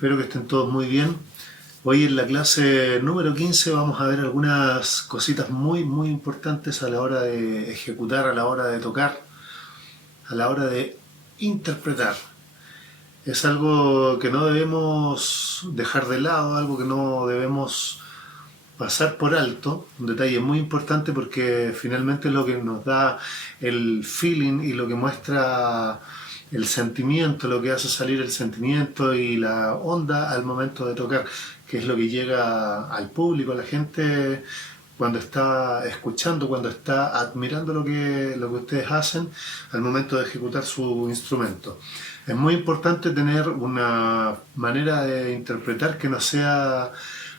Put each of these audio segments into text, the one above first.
Espero que estén todos muy bien. Hoy en la clase número 15 vamos a ver algunas cositas muy importantes a la hora de ejecutar, a la hora de tocar, a la hora de interpretar. Es algo que no debemos dejar de lado, algo que no debemos pasar por alto, un detalle muy importante porque finalmente es lo que nos da el feeling y lo que muestra el sentimiento, lo que hace salir el sentimiento y la onda al momento de tocar, que es lo que llega al público, a la gente cuando está escuchando, cuando está admirando lo que ustedes hacen al momento de ejecutar su instrumento. Es muy importante tener una manera de interpretar que no sea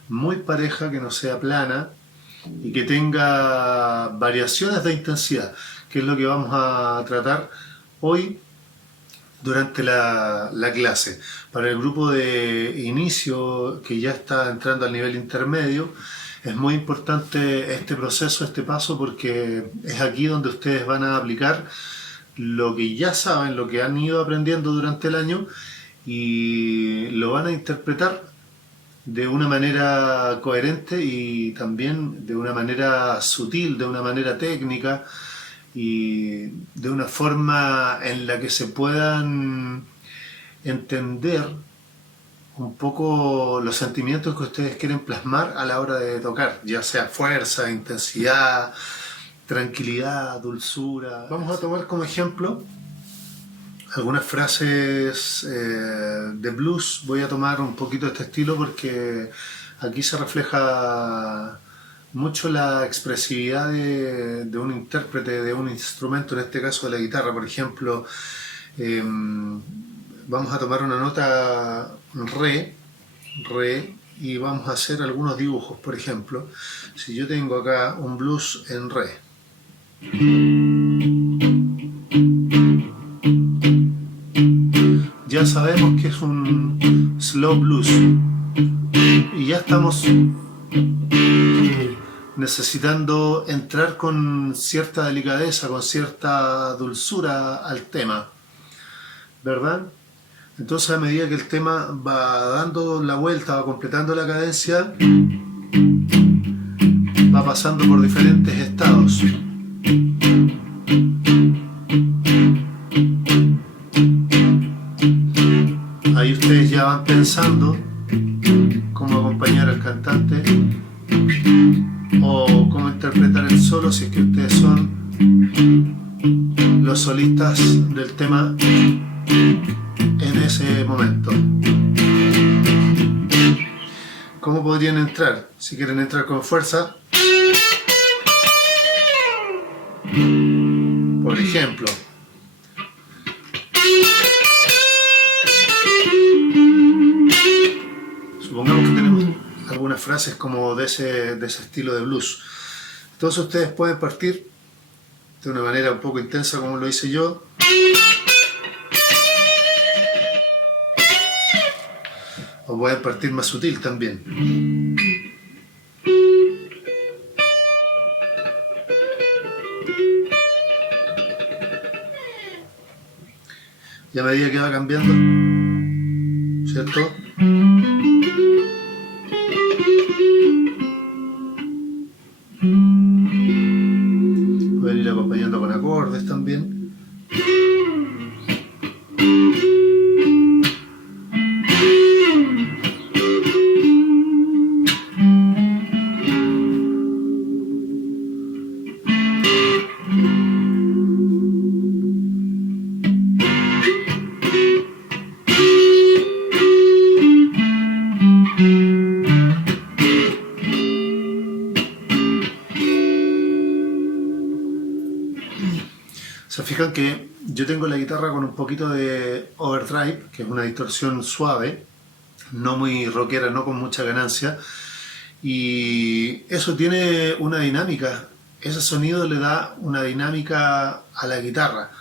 muy pareja, que no sea plana y que tenga variaciones de intensidad, que es lo que vamos a tratar hoy durante la clase. Para el grupo de inicio que ya está entrando al nivel intermedio, es muy importante este proceso, este paso, porque es aquí donde ustedes van a aplicar lo que ya saben, lo que han ido aprendiendo durante el año y lo van a interpretar de una manera coherente y también de una manera sutil, de una manera técnica y de una forma en la que se puedan entender un poco los sentimientos que ustedes quieren plasmar a la hora de tocar, ya sea fuerza, intensidad, tranquilidad, dulzura. Vamos a tomar como ejemplo algunas frases de blues. Voy a tomar un poquito este estilo porque aquí se refleja mucho la expresividad de un intérprete, de un instrumento, en este caso de la guitarra. Por ejemplo, vamos a tomar una nota re, y vamos a hacer algunos dibujos. Por ejemplo, si yo tengo acá un blues en re, ya sabemos que es un slow blues y ya estamos necesitando entrar con cierta delicadeza, con cierta dulzura al tema, ¿verdad? Entonces, a medida que el tema va dando la vuelta, va completando la cadencia, va pasando por diferentes estados. Ahí ustedes ya van pensando cómo acompañar al cantante o cómo interpretar el solo si es que ustedes son los solistas del tema en ese momento. ¿Cómo podrían entrar? Si quieren entrar con fuerza, por ejemplo, supongamos que tenemos algunas frases como de ese estilo de blues. Entonces ustedes pueden partir de una manera un poco intensa como lo hice yo, o pueden partir más sutil también. Y a medida que va cambiando, ¿cierto? Pueden ir acompañando con acordes también. Se fijan que yo tengo la guitarra con un poquito de overdrive, que es una distorsión suave, no muy rockera, no con mucha ganancia, y eso tiene una dinámica. Ese sonido le da una dinámica a la guitarra.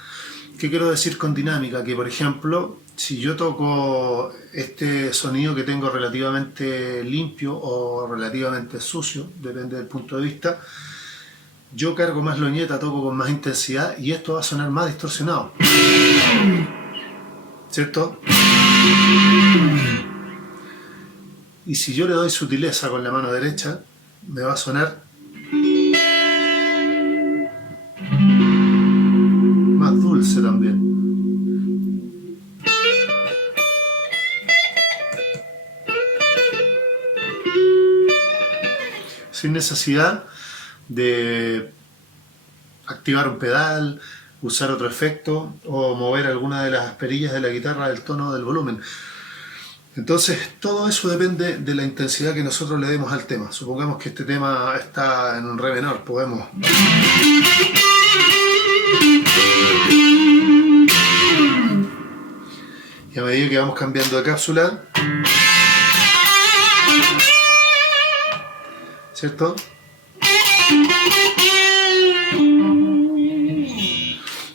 ¿Qué quiero decir con dinámica? Que por ejemplo, si yo toco este sonido que tengo relativamente limpio o relativamente sucio, depende del punto de vista, yo cargo más loñeta, toco con más intensidad y esto va a sonar más distorsionado, ¿cierto? Y si yo le doy sutileza con la mano derecha, me va a sonar más dulce también. Sin necesidad de activar un pedal, usar otro efecto o mover alguna de las perillas de la guitarra del tono del volumen. Entonces, todo eso depende de la intensidad que nosotros le demos al tema. Supongamos que este tema está en un re menor, podemos... Y a medida que vamos cambiando de cápsula, ¿cierto?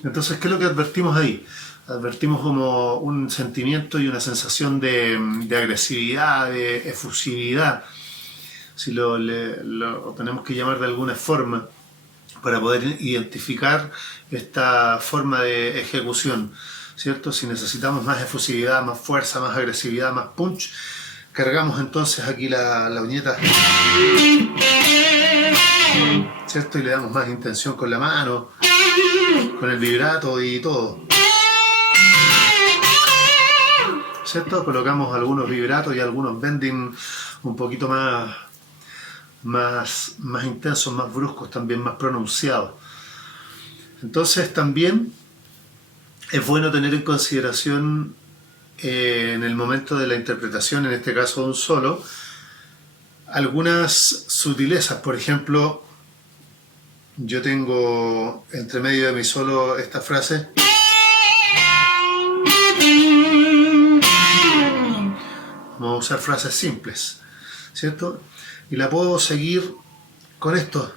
Entonces, ¿qué es lo que advertimos ahí? Advertimos como un sentimiento y una sensación de agresividad, de efusividad, si lo tenemos que llamar de alguna forma, para poder identificar esta forma de ejecución, ¿cierto? Si necesitamos más efusividad, más fuerza, más agresividad, más punch, cargamos entonces aquí la uñeta, ¿cierto? Y le damos más intención con la mano, con el vibrato y todo, ¿cierto? Colocamos algunos vibratos y algunos bending un poquito más intensos, más bruscos, también más pronunciados. Entonces también es bueno tener en consideración en el momento de la interpretación, en este caso de un solo, algunas sutilezas. Por ejemplo, yo tengo entre medio de mi solo esta frase. Vamos a usar frases simples, ¿cierto? Y la puedo seguir con esto.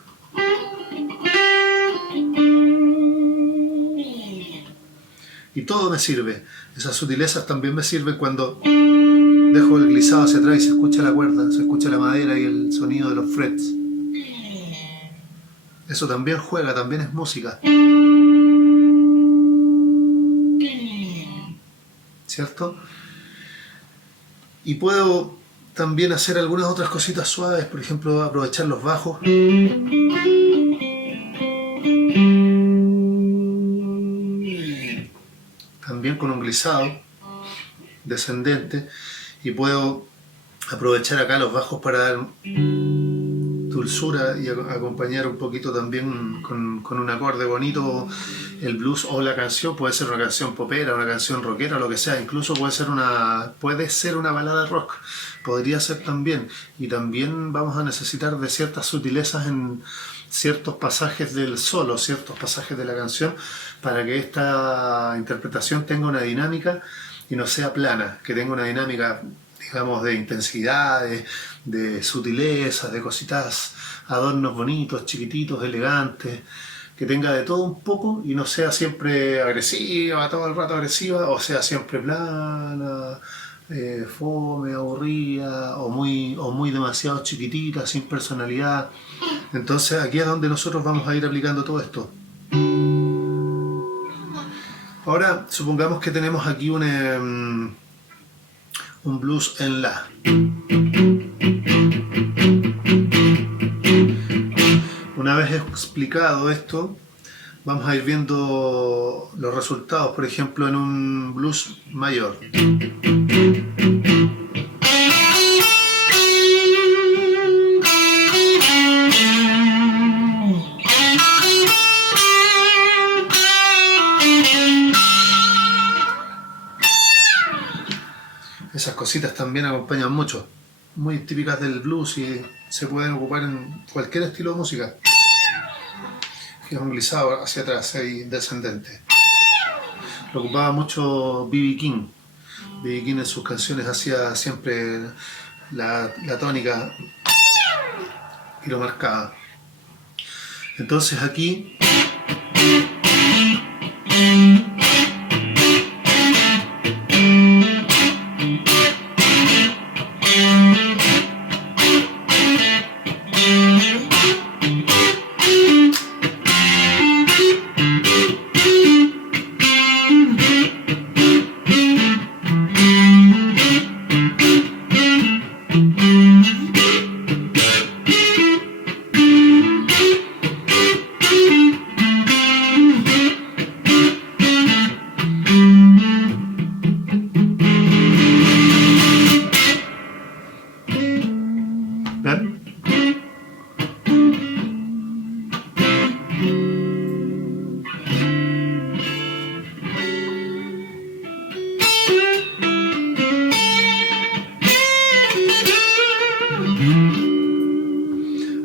Y todo me sirve. Esas sutilezas también me sirven cuando dejo el glissado hacia atrás y se escucha la cuerda, se escucha la madera y el sonido de los frets. Eso también juega, también es música. ¿Cierto? Y puedo también hacer algunas otras cositas suaves, por ejemplo, aprovechar los bajos. También con un glissado descendente, y puedo aprovechar acá los bajos para dar dulzura y acompañar un poquito también con un acorde bonito el blues o la canción. Puede ser una canción popera, una canción rockera, lo que sea, incluso puede ser una balada rock, podría ser también. Y también vamos a necesitar de ciertas sutilezas en ciertos pasajes del solo, ciertos pasajes de la canción, para que esta interpretación tenga una dinámica y no sea plana, que tenga una dinámica, digamos, de intensidad, de sutilezas, de cositas, adornos bonitos, chiquititos, elegantes, que tenga de todo un poco y no sea siempre agresiva, todo el rato agresiva, o sea siempre plana, fome, aburrida, o muy demasiado chiquitita, sin personalidad. Entonces aquí es donde nosotros vamos a ir aplicando todo esto. Ahora supongamos que tenemos aquí un blues en la. Una vez explicado esto, vamos a ir viendo los resultados, por ejemplo, en un blues mayor. Esas cositas también acompañan mucho, muy típicas del blues y se pueden ocupar en cualquier estilo de música. Es un glissado hacia atrás y descendente. Lo ocupaba mucho B.B. King. B.B. King en sus canciones hacía siempre la tónica y lo marcaba. Entonces aquí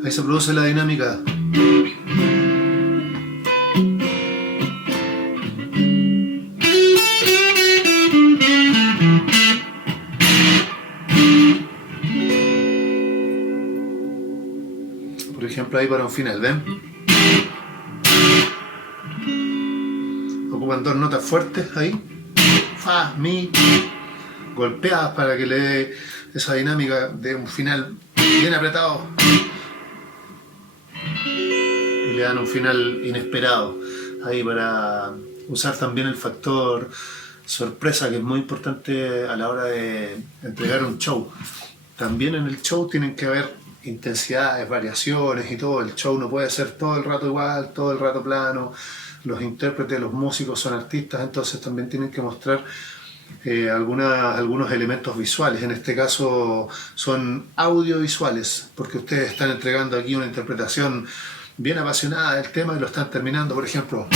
Ahí se produce la dinámica. Por ejemplo, ahí para un final, ¿ven? Ocupan dos notas fuertes ahí. Fa, mi. Golpeadas para que le dé esa dinámica de un final bien apretado. Y le dan un final inesperado. Ahí para usar también el factor sorpresa, que es muy importante a la hora de entregar un show. También en el show tienen que haber intensidades, variaciones y todo. El show no puede ser todo el rato igual, todo el rato plano. Los intérpretes, los músicos son artistas, entonces también tienen que mostrar algunos elementos visuales. En este caso son audiovisuales, porque ustedes están entregando aquí una interpretación bien apasionada del tema y lo están terminando, por ejemplo.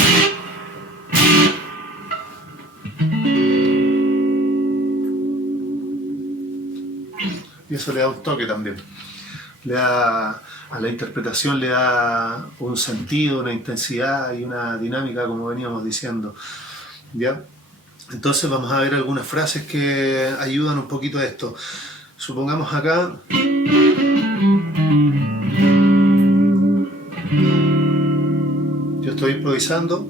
Y eso le da un toque también. Le da a la interpretación, le da un sentido, una intensidad y una dinámica, como veníamos diciendo. ¿Ya? Entonces vamos a ver algunas frases que ayudan un poquito a esto. Supongamos acá... Yo estoy improvisando.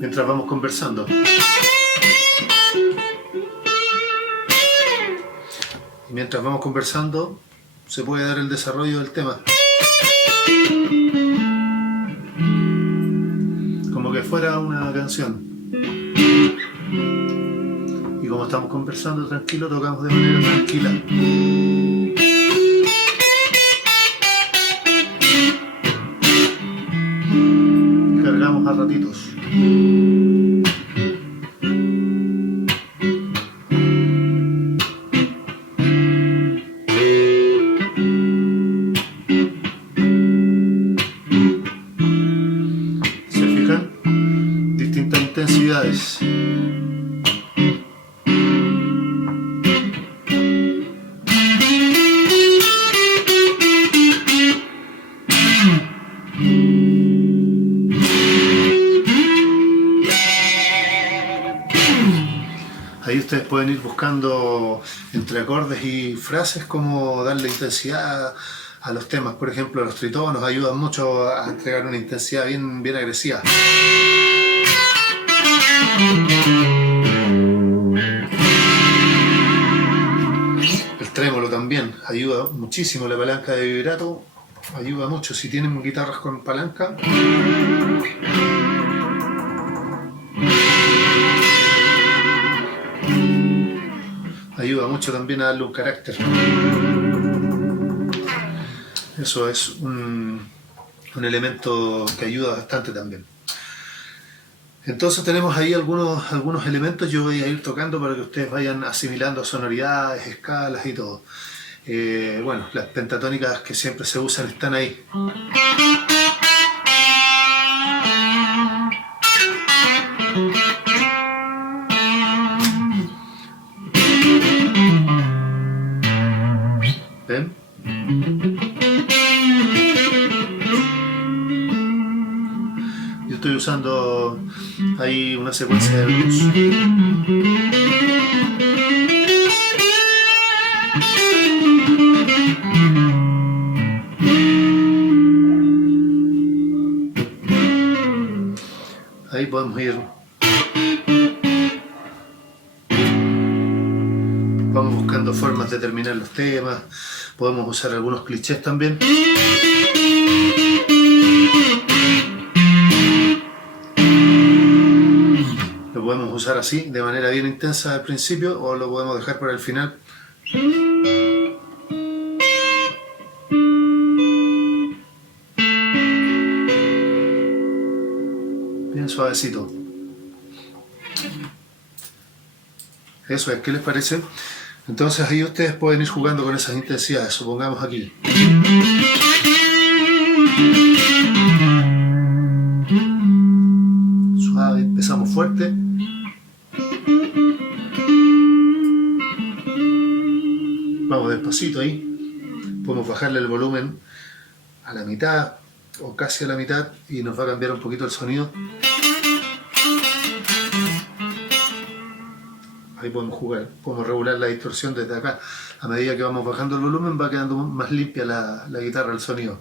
Mientras vamos conversando. Y mientras vamos conversando, se puede dar el desarrollo del tema. Como que fuera una canción. Y como estamos conversando tranquilo, tocamos de manera tranquila. Y cargamos a ratitos. Intensidades. Ahí ustedes pueden ir buscando entre acordes y frases cómo darle intensidad a los temas. Por ejemplo, los tritonos ayudan mucho a entregar una intensidad bien agresiva. El trémolo también ayuda muchísimo. La palanca de vibrato ayuda mucho. Si tienen guitarras con palanca, ayuda mucho también a darle un carácter. Eso es un elemento que ayuda bastante también. Entonces tenemos ahí algunos elementos. Yo voy a ir tocando para que ustedes vayan asimilando sonoridades, escalas y todo. Bueno, las pentatónicas que siempre se usan están ahí. ¿Ven? Yo estoy usando ahí una secuencia de blues. Ahí podemos ir. Vamos buscando formas de terminar los temas. Podemos usar algunos clichés también. Lo podemos usar así, de manera bien intensa al principio, o lo podemos dejar para el final. Bien suavecito. Eso es, ¿qué les parece? Entonces ahí ustedes pueden ir jugando con esas intensidades. Supongamos aquí. Suave, empezamos fuerte. Vamos despacito ahí. Podemos bajarle el volumen a la mitad o casi a la mitad y nos va a cambiar un poquito el sonido. Ahí podemos jugar, podemos regular la distorsión desde acá. A medida que vamos bajando el volumen va quedando más limpia la guitarra, el sonido.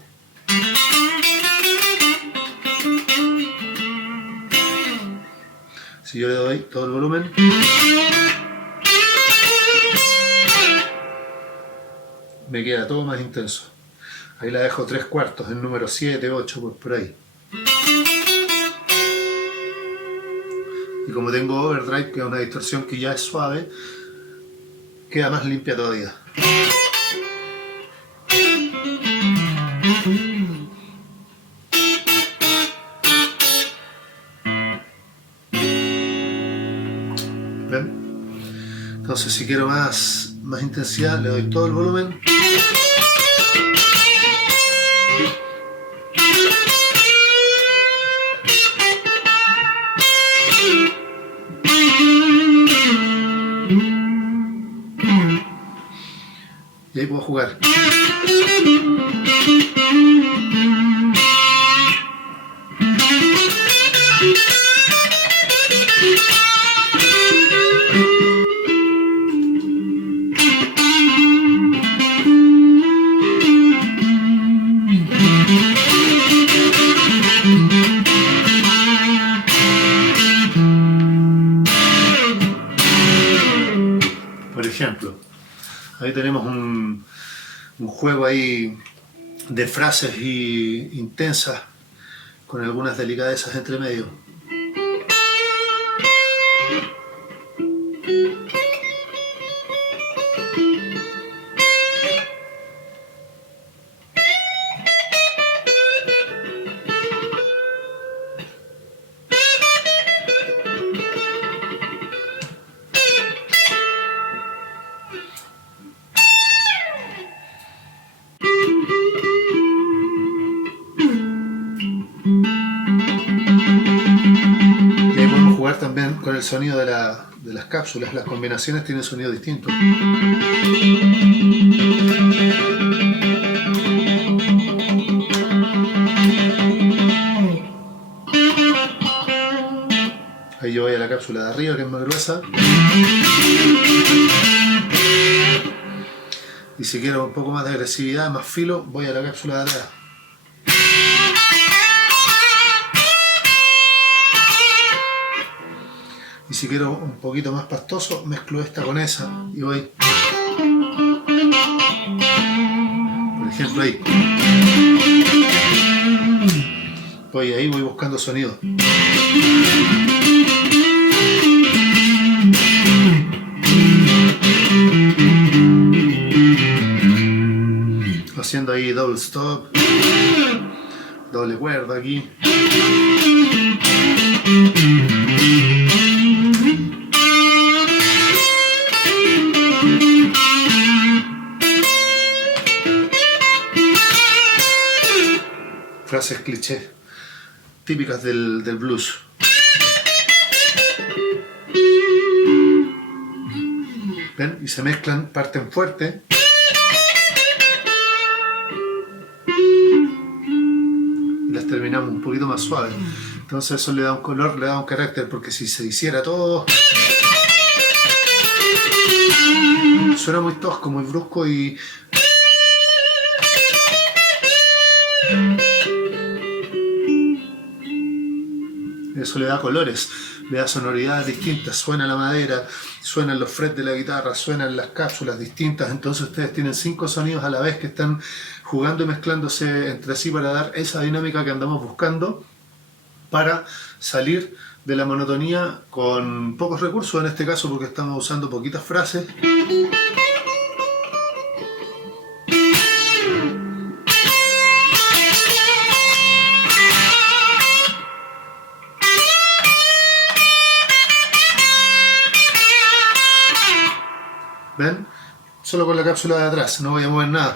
Si yo le doy todo el volumen, me queda todo más intenso. Ahí la dejo 3/4, en número 7, 8, por ahí. Y como tengo overdrive, que es una distorsión que ya es suave, queda más limpia todavía. ¿Ven? Entonces si quiero más intensidad, le doy todo el volumen. Y ahí puedo jugar. Por ejemplo, ahí tenemos un juego ahí de frases intensas con algunas delicadezas entre medio. También con el sonido de las cápsulas, las combinaciones tienen sonido distinto. Ahí yo voy a la cápsula de arriba, que es más gruesa. Y si quiero un poco más de agresividad, más filo, voy a la cápsula de atrás. Y si quiero un poquito más pastoso, mezclo esta con esa y voy. Por ejemplo ahí. Voy buscando sonido. Haciendo ahí double stop, doble cuerda aquí. Frases clichés típicas del blues. ¿Ven? Y se mezclan, parten fuerte. Y las terminamos un poquito más suaves. Entonces eso le da un color, le da un carácter, porque si se hiciera todo, suena muy tosco, muy brusco y eso le da colores, le da sonoridades distintas, suena la madera, suenan los frets de la guitarra, suenan las cápsulas distintas, entonces ustedes tienen 5 sonidos a la vez que están jugando y mezclándose entre sí para dar esa dinámica que andamos buscando para salir de la monotonía con pocos recursos, en este caso porque estamos usando poquitas frases. ¿Ven? Solo con la cápsula de atrás, no voy a mover nada.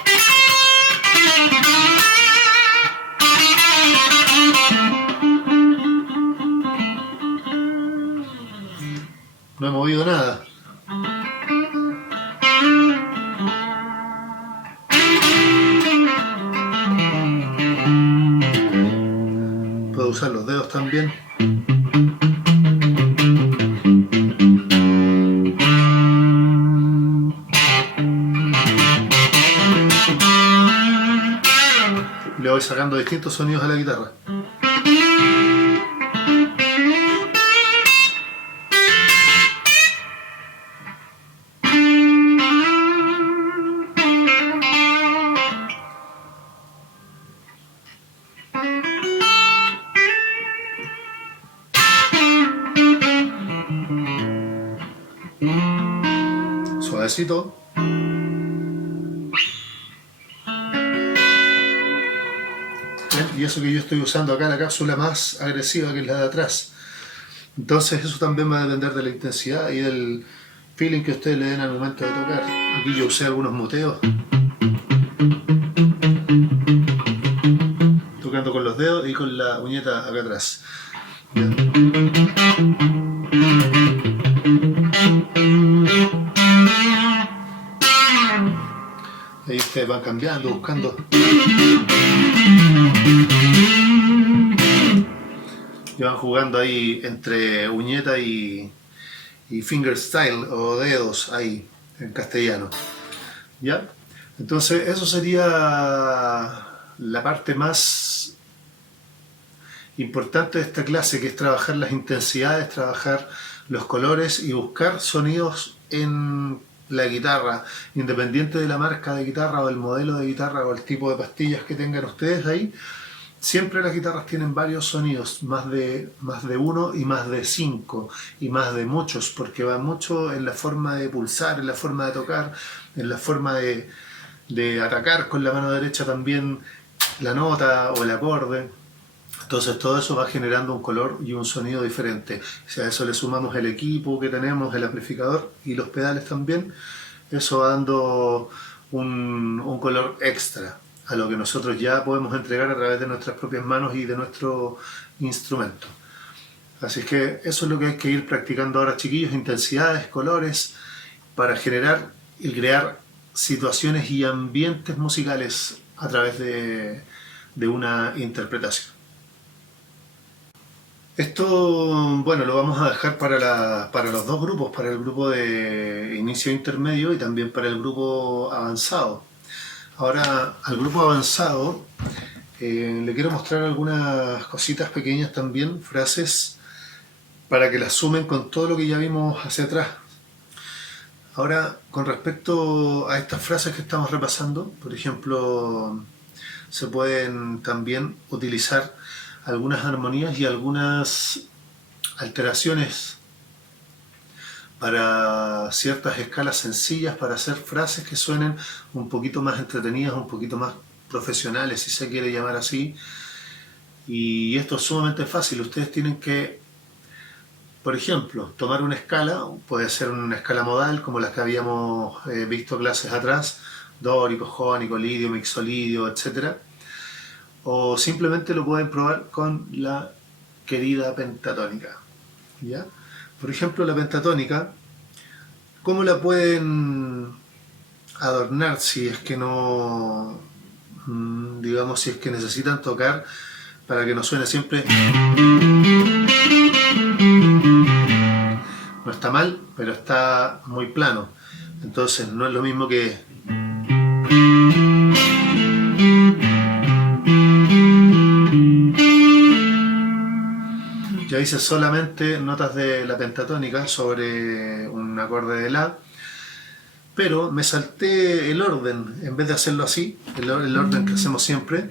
No he movido nada. puedo usar los dedos también. Le voy sacando distintos sonidos a la guitarra. Suavecito. Y eso que yo estoy usando acá, la cápsula más agresiva, que es la de atrás. Entonces eso también va a depender de la intensidad y del feeling que ustedes le den al momento de tocar. Aquí yo usé algunos muteos, tocando con los dedos y con la uñeta acá atrás. Bien. Ahí ustedes van cambiando, buscando. Y van jugando ahí entre uñeta y fingerstyle o dedos ahí en castellano. ¿Ya? Entonces eso sería la parte más importante de esta clase, que es trabajar las intensidades, trabajar los colores y buscar sonidos en la guitarra, independiente de la marca de guitarra o el modelo de guitarra o el tipo de pastillas que tengan ustedes ahí. Siempre las guitarras tienen varios sonidos, más de uno y más de 5 y más de muchos, porque va mucho en la forma de pulsar, en la forma de tocar, en la forma de atacar con la mano derecha también la nota o el acorde. Entonces todo eso va generando un color y un sonido diferente. Si a eso le sumamos el equipo que tenemos, el amplificador y los pedales también, eso va dando un color extra a lo que nosotros ya podemos entregar a través de nuestras propias manos y de nuestro instrumento. Así que eso es lo que hay que ir practicando ahora, chiquillos: intensidades, colores, para generar y crear situaciones y ambientes musicales a través de una interpretación. Esto, bueno, lo vamos a dejar para los dos grupos, para el grupo de inicio intermedio y también para el grupo avanzado. Ahora, al grupo avanzado le quiero mostrar algunas cositas pequeñas también, frases, para que las sumen con todo lo que ya vimos hacia atrás. Ahora, con respecto a estas frases que estamos repasando, por ejemplo, se pueden también utilizar algunas armonías y algunas alteraciones para ciertas escalas sencillas, para hacer frases que suenen un poquito más entretenidas, un poquito más profesionales, si se quiere llamar así. Y esto es sumamente fácil. Ustedes tienen que, por ejemplo, tomar una escala, puede ser una escala modal como las que habíamos visto clases atrás, dórico, jónico, lidio, mixolidio, etc. O simplemente lo pueden probar con la querida pentatónica, ¿ya? Por ejemplo, la pentatónica, ¿cómo la pueden adornar si es que no, digamos, si es que necesitan tocar para que no suene siempre? No está mal, pero está muy plano. Entonces no es lo mismo que... Ya hice solamente notas de la pentatónica sobre un acorde de La, pero me salté el orden. En vez de hacerlo así, el orden que hacemos siempre,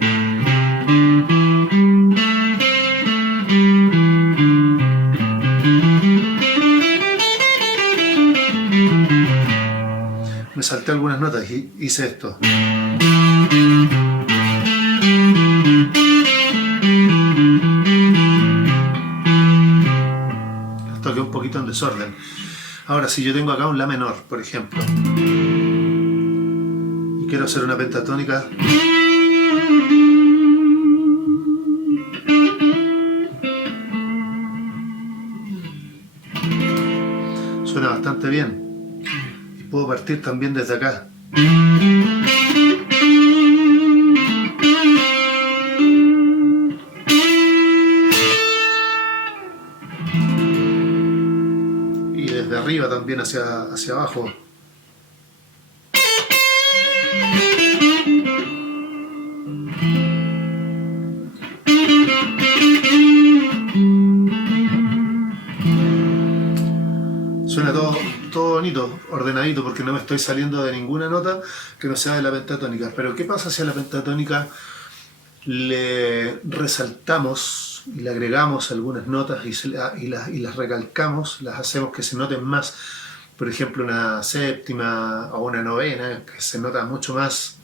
me salté algunas notas y hice esto. Toqué un poquito en desorden. Ahora, si yo tengo acá un La menor, por ejemplo, y quiero hacer una pentatónica, suena bastante bien. Y puedo partir también desde acá. también hacia abajo. Suena todo bonito, ordenadito, porque no me estoy saliendo de ninguna nota que no sea de la pentatónica. Pero ¿qué pasa si a la pentatónica le resaltamos y le agregamos algunas notas y las recalcamos, las hacemos que se noten más? Por ejemplo, una séptima o una novena, que se nota mucho más.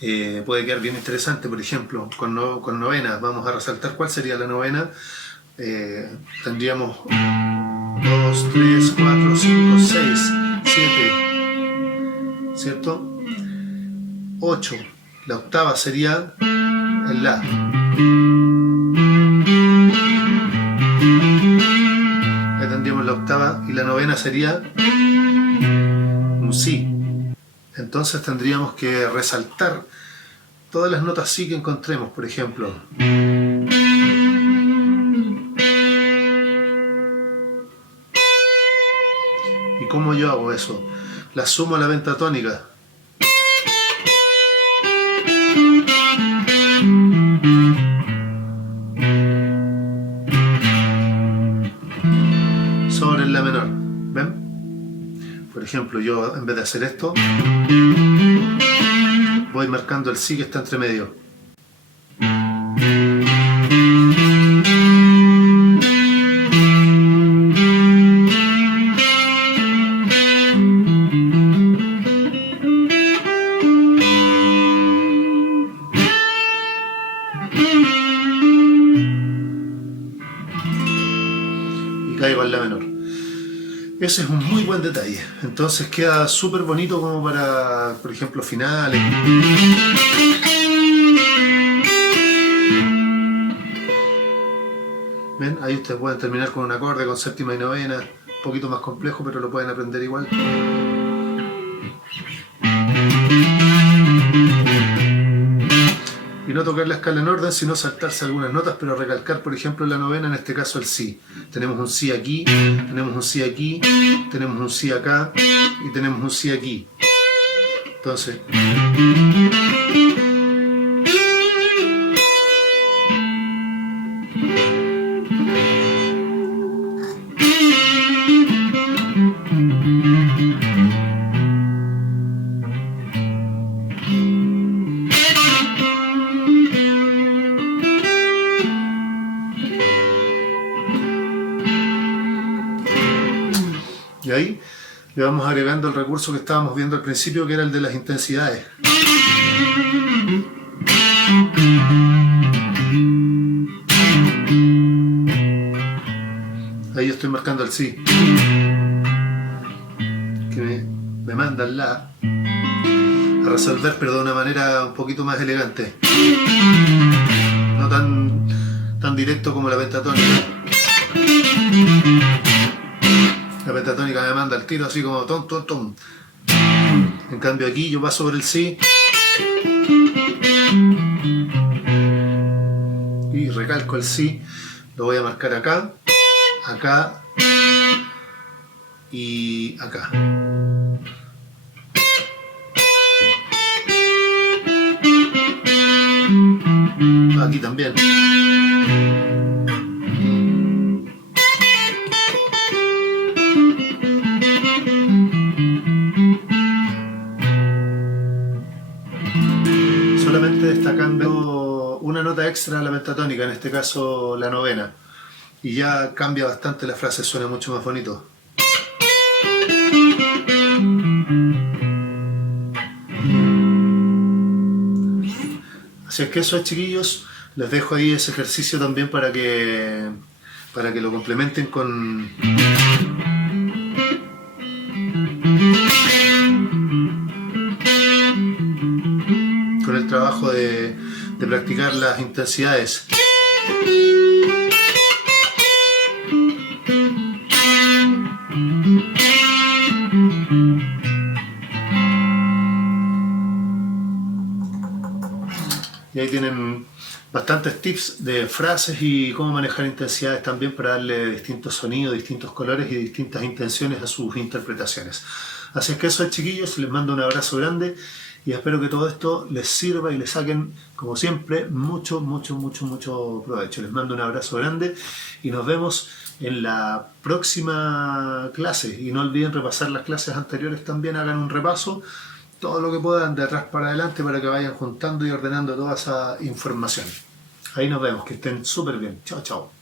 Puede quedar bien interesante. Por ejemplo, con novenas vamos a resaltar cuál sería la novena. Tendríamos 2, 3, 4, 5, 6, 7, ¿cierto? 8. La octava sería el La. Ahí tendríamos la octava, y la novena sería un Si. Entonces tendríamos que resaltar todas las notas Si que encontremos. Por ejemplo, ¿y cómo yo hago eso? La sumo a la pentatónica. Sobre el La menor. ¿Ven? Por ejemplo, yo en vez de hacer esto, voy marcando el Si que está entre medio. Caigo en La menor. Ese es un muy buen detalle. Entonces queda súper bonito como para, por ejemplo, finales. ¿Ven? Ahí ustedes pueden terminar con un acorde, con séptima y novena. Un poquito más complejo, pero lo pueden aprender igual. Y no tocar la escala en orden, sino saltarse algunas notas, pero recalcar, por ejemplo, la novena, en este caso el Si. Tenemos un Si aquí, tenemos un Si aquí, tenemos un Si acá y tenemos un Si aquí. Entonces, y ahí le vamos agregando el recurso que estábamos viendo al principio, que era el de las intensidades. Ahí estoy marcando el Si, que me manda el La a resolver, pero de una manera un poquito más elegante, no tan directo como la pentatónica. La pentatónica me manda el tiro así como tom, tom, tom. En cambio aquí yo paso por el Si y recalco el Si. Lo voy a marcar acá, acá y acá. Aquí también. Solamente destacando una nota extra a la pentatónica, en este caso la novena, y ya cambia bastante la frase, suena mucho más bonito. Así es que eso es, chiquillos, les dejo ahí ese ejercicio también para que lo complementen con el trabajo de practicar las intensidades. Y ahí tienen bastantes tips de frases y cómo manejar intensidades también para darle distintos sonidos, distintos colores y distintas intenciones a sus interpretaciones. Así es que eso es, chiquillos, les mando un abrazo grande y espero que todo esto les sirva y les saquen, como siempre, mucho provecho. Les mando un abrazo grande y nos vemos en la próxima clase. Y no olviden repasar las clases anteriores también, hagan un repaso, todo lo que puedan de atrás para adelante para que vayan juntando y ordenando toda esa información. Ahí nos vemos, que estén súper bien. Chao, chao.